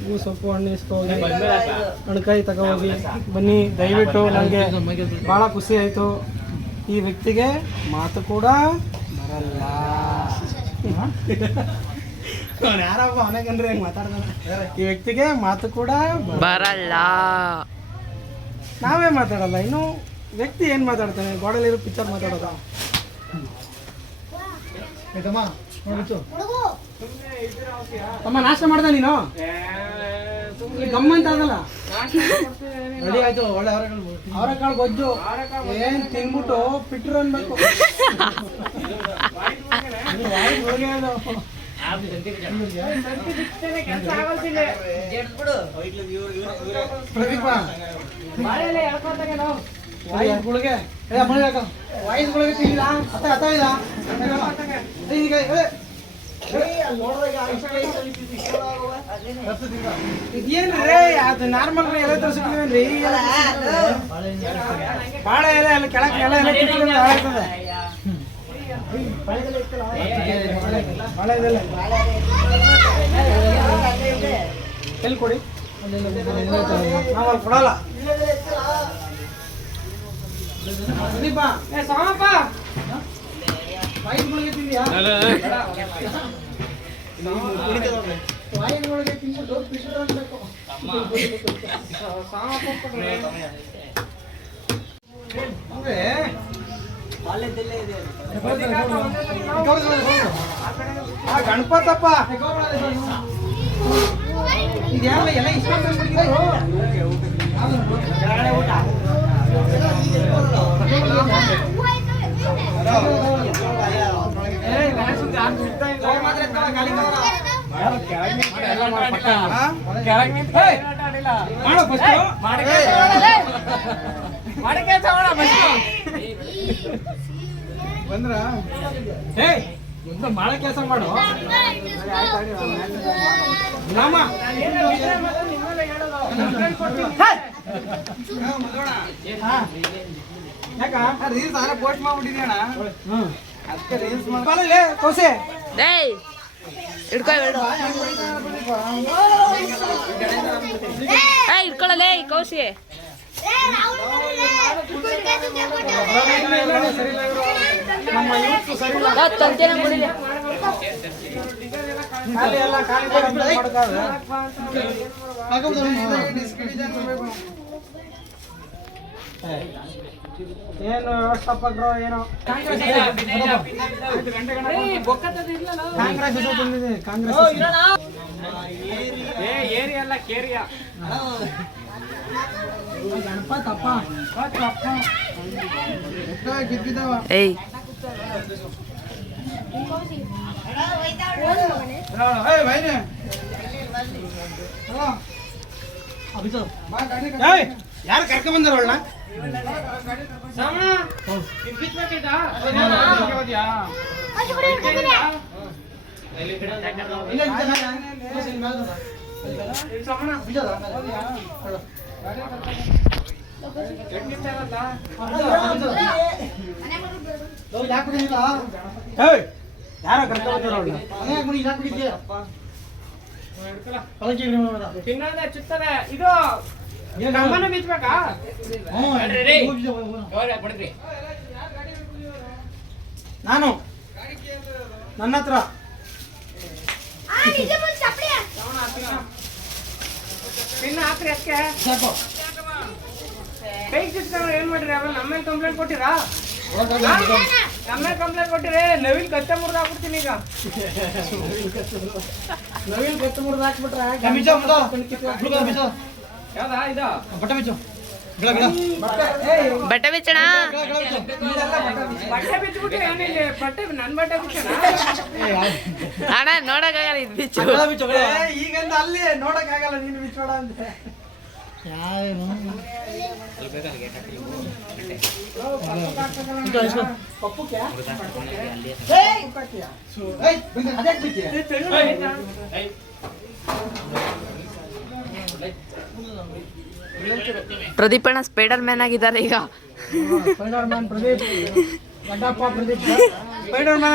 ನೀವು ಸೊಪ್ಪು ಹಣ್ಣು ಇಸ್ಕೋಗಿ ಅಣಕಾಯಿ ತಗೋಗಿ ಬನ್ನಿ. ದಯವಿಟ್ಟು ನನಗೆ ಭಾಳ ಖುಷಿ ಆಯಿತು. ಈ ವ್ಯಕ್ತಿಗೆ ಮಾತು ಕೂಡ ಬರಲ್ಲ. ಅವ್ನು ಯಾರಪ್ಪ ಅವನಿಗಂದ್ರೆ ಹೆಂಗೆ ಮಾತಾಡ್ತಾನೆ? ಈ ವ್ಯಕ್ತಿಗೆ ಮಾತು ಕೂಡ ಬರಲ್ಲ. ಬರಲ್ಲ. ನಾವೇ ಮಾತಾಡಲ್ಲ ಇನ್ನು ವ್ಯಕ್ತಿ ಏನು ಮಾತಾಡ್ತಾನೆ? ಗೋಡಲಿರೋ ಪಿಕ್ಚರ್ ಮಾತಾಡೋದ? ಆಯ್ತಮ್ಮ ನೋಡಿತು ತಮ್ಮ ನಾಷ್ಟ ಮಾಡ್ದ ನೀನು? ಗಮ್ಮಂತ ಆಗಲ್ಲ. ರೆಡಿ ಆಯ್ತು ಒಳ್ಳೆ ಅವರೆಕಾಳು ಗೊಜ್ಜು. ಏನ್ ತಿನ್ಬಿಟ್ಟು ಪಿಟ್ರು ಅನ್ಬೇಕು. ಪ್ರದೀಪ. ವಾಯಿಸ್ ಗುಳಿಗೆ. ಏ ಅಮ್ಮನಿಗೆ ಹಾಕು. ವಾಯಿಸ್ ಗುಳಿಗೆ ತಿಂದಿಲ್ಲ ಅತ್ತ ಅತ್ತ ಇಲ್ಲ ಈಗ ಇದೇನ್ರಿ ಅದು ನಾರ್ಮಲ್ ಎಲೆ ತರಿಸ್ಬಿಟ್ಟಿವೇನ್ರಿ ಬಾಳೆ ಎಲೆ ಅಲ್ಲಿ ಕೆಳಗೆ ಎಲೆ ಎಲೆ ಕಿತ್ಕೊಂಡು ಹಾಳಾಗ್ತದೆ ಬಾಳೆ ಎಲೆ ಎಲ್ಲಿ ಕೊಡಿ ನಾವು ಅಲ್ಲಿ ಕೊಡಲ್ಲ ಸಂದೀಪ ಏ ಸಾಮಪ್ಪ ವಾಯಿಸ್ಗಳಿಗೆ ತಿಂದಿಯಾ ಗಣಪತಪ್ಪ ಇದೆಲ್ಲ ಎಲ್ಲ ಇಷ್ಟ ಮಾಡೋ ಬಂದ್ರ ಮಾಡ ಕೆಲಸ ಮಾಡು ನಮ್ಮ ಯಾಕ ರೀಲ್ಸ್ ಆರ ಪೋಸ್ಟ್ ಮಾಡ್ಬಿಟ್ಟಿದ್ದೆ ಏಯ್ ಹಿಡ್ಕೊ ಬಿಡು ಏಯ್ ಹಿಡ್ಕೊಳ್ಳಲೇ ಕೌಶಿ ತಂತೇನ ಮುಡಿಲಿ ಎಲ್ಲ. ಏನು ವ್ಯವಸ್ಥಾಪಕರು ಏನೋ? ಕಾಂಗ್ರೆಸ್ ಬಂದಿದೆ ಕಾಂಗ್ರೆಸ್ ಗಣಪತಪ್ಪ. ಗೆದ್ದಿದ್ದಾವ ಏಯ್. ಯಾರು ಕರ್ಕೊಂಡ್ ಬಂದಾರ ಅವಳನ್ನ? ಯಾರ ಕರ್ಕೊಂಡ್ ಬಂದಾರ ಅವಳನ್ನ? ಚಿನ್ನದ ಚಿತ್ತದ ಇದು ನಮ್ಮನ್ನ ನಾನು ನನ್ನ ಹತ್ರ. ಹಾಕ್ರಿ ಸಾಕು. ಕೈಗೆ ಏನ್ ಮಾಡ್ರಿ? ಕಂಪ್ಲೇಂಟ್ ಕೊಟ್ಟಿರಾ? ನಮ್ಮ ಕಂಪ್ಲೇಂಟ್ ಕೊಟ್ಟಿರಿ ನವೀನ್ ಕತ್ತೆ ಮುರಿದು ಹಾಕ್ಬಿಡ್ತೀನಿ ಈಗ. ನವೀನ್ ಕಚ್ಚ ಮುರಿದು ಹಾಕ್ಬಿಟ್ರೆ ಬಟ್ಟೆ ಬಿಚ್ಚು. ಗಿಡ ಗಿಡ ಏಯ್ ಬಟ್ಟೆ ಬಿಚ್ಚಣ. ಬಟ್ಟೆ ಬಿಚ್ಚಿಬಿಟ್ಟು ಏನಿಲ್ಲ ಬಟ್ಟೆ ನನ್ ಬಟ್ಟೆ ಬಿಚ್ಚಣ? ಅಣ್ಣ ನೋಡಕ್ಕಾಗಲ್ಲ ಇದು ಬಿಚ್ಚು. ಈಗ ಅಲ್ಲಿ ನೋಡಕ್ಕಾಗಲ್ಲ ನೀನು ಬಿಚ್ಚೋಡ ಅಂತ. ಪಪ್ಪು ಪ್ರದೀಪಣ್ಣ ಸ್ಪೈಡರ್ ಮ್ಯಾನ್ ಆಗಿದ್ದಾರೆ ಈಗ. Spider Man Pradeep. Gaddappa Pradeep. Spider Man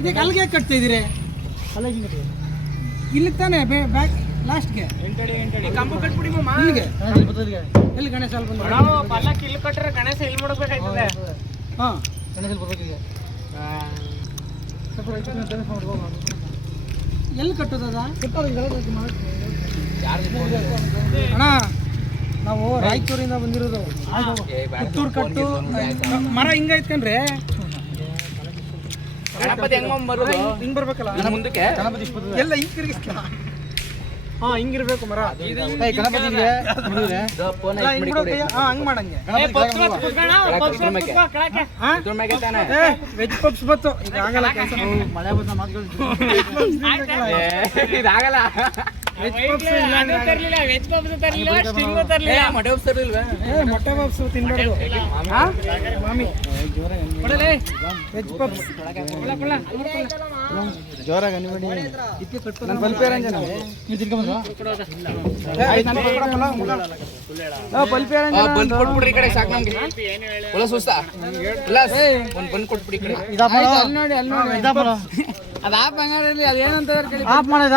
ಇದಕ್ಕೆ ಅಲ್ಲಿಗೆ ಕಟ್ತಾ ಇದ್ದೀರಿ? ಇಲ್ಲಿ ತಾನೆ ಬ್ಯಾಕ್ ಲಾಸ್ಟ್ಗೆ ಕಂಬ ಕಟ್ಬಿಡಿ ಮಾಮ. ಇಲ್ಲಿಗೆ? ಎಲ್ಲಿ ಗಣೇಶ ಅಲ್ಲಿ ಬಂದ ನಾವು ಪಲ್ಲಕ್ಕಿ ಇಲ್ಲಿ ಕಟ್ಟರೆ ಗಣೇಶ ಇಲ್ಲಿ ಮಾಡ್ಬೇಕಾಯ್ತದೆ ಹಾಂ. ಗಣೇಶ ಬರ್ಬೇಕೀಗ ಎಲ್ಲಿ ಕಟ್ಟೋದದ ಅಣ್ಣ ನಾವು ರಾಯಚೂರಿಂದ ಬಂದಿರೋದು. ಪುತ್ತೂರು ಕಟ್ಟು. ಮರ ಹಿಂಗ ಐತ್ಕಂಡ್ರೆ ಗಣಪತಿ ಹೆಂಗ್ ಬರ್ಬೇಕಲ್ಲ? ಮುಂದಕ್ಕೆ? ಎಲ್ಲ ಹಿಂಗ್ ತಿರುಗಿಸ್ಲ ಹಾ ಹಿಂಗಿರ್ಬೇಕು ಮರ. ಗಣಪತಿಗೆ ಹಿಂಗ್ ಬಿಡೋಕೆ ಹಾ ಹಂಗ್ ಮಾಡಂಗೆ. ವೆಜ್ ಪಪ್ಸ್ ಬತ್ತು. ಆಗಲ್ಲ ಮಳೆ ಬಂದ ಇದಾಗಲ್ಲ. ವೆಜ್ ಪಪ್ಸ್ ತರಲಿಲ್ಲ ಸ್ಟಿಂಗ್ ತರಲಿಲ್ಲ ಮೊಟ್ಟೆ ಪಪ್ಸ್ ತರಲಿಲ್ವಾ? ಮೊಟ್ಟೆ ಪಪ್ಸ್ ತಿನ್ಬಾರ್ದು. ಮಾಮಿ. ವೆಜ್ ಪಪ್ಸ್ ಜೋರಾಗಿ ಅನಿಬೇಡಿ ನನ್ನ ಬಲ್ಪೇರ್ ಅಂಜನ. ನೀವು ಬಂದ್ ಕೊಟ್ಬಿಡ್ರಿ ಈ ಕಡೆ ಸಾಕು ನಮ್ಗೆ. ಸುಸ್ತ? ಒಂದ್ ಬಂದ್ ಕೊಟ್ಬಿಡಿ ಈ ಕಡೆ. ಅಲ್ಲಿ ನೋಡಿ ಅಲ್ಲಿ ನೋಡಿ ಅದು ಹಂಗಾರಲ್ಲಿ ಅದೇನಂತ ಆಫ್ ಮಾಡದ?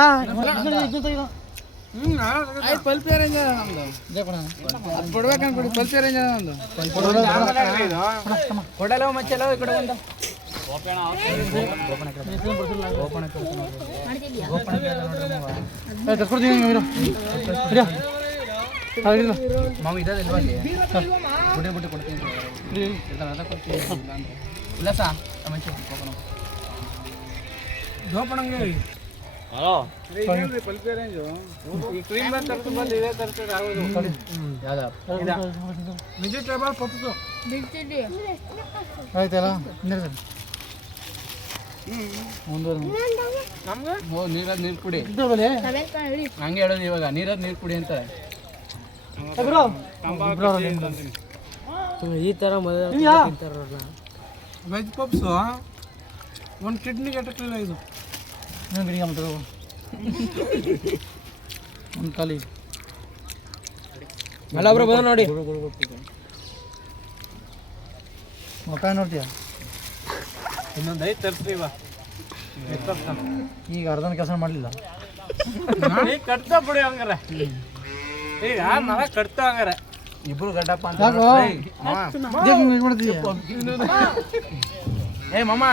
ಆಯ್ತು ಪಲ್ಪಿ ರೇಂಜ್ ನಮ್ದು. ಅದ್ ಕೊಡ್ಬೇಕು ಅನ್ಕೊಡಿ ಪಲ್ಪಿ ರೇಂಜ್ ನಮ್ದು. ಕೊಡಲ್ಲ ಮಚ್ಚಲ್ಲ ಈ ಕಡೆ ಬಂದ. ಮಾವು ಇದ್ದದಿಲ್ವಾ ಅಲ್ಲಿ? ಬುಡಿ ಬುಡಿ ಕೊಡ್ತೀನಿ. ಇಲ್ಲ ಸಾ ಇಲ್ಲ ಅಂದ್ರೆ. ವೆಜಿಟೇಬಲ್ ಆಯ್ತಲ್ಲ? ನೀರ್ ಕುಡಿ. ಹಂಗೆ ಹೇಳೋದು ಇವಾಗ. ನೀರದ್ ನೀರ್ ಕುಡಿ ಅಂತ ಈ ಥರ ವೆಜ್ ಪಪ್ಸು ಒಂದು ಕಿಡ್ನಿ ಕೆಟ್ಟಕ್ಲಿಲ್ಲ ಇದು. ಒಂದು ಖಾಲಿ ಅಲ್ಲೊಬ್ರು ಬಂದು ನೋಡಿ. ಮುಖ ನೋಡ್ತೀಯ? ಇನ್ನೊಂದು ಐದು ತರ್ತೀವಿ ಇವ. ಈಗ ಅರ್ಧನ ಕೆಲಸ ಮಾಡಲಿಲ್ಲ. ಕಟ್ತಾ ಬಿಡಿ ಹಂಗಾರೆ. ಈಗ ನಾನು ಕಟ್ತಾ ಹಂಗಾರೆ. ಇಬ್ರು ಗಡ್ಡಪ್ಪ ಅಂತ ಏ ಮಾಮ.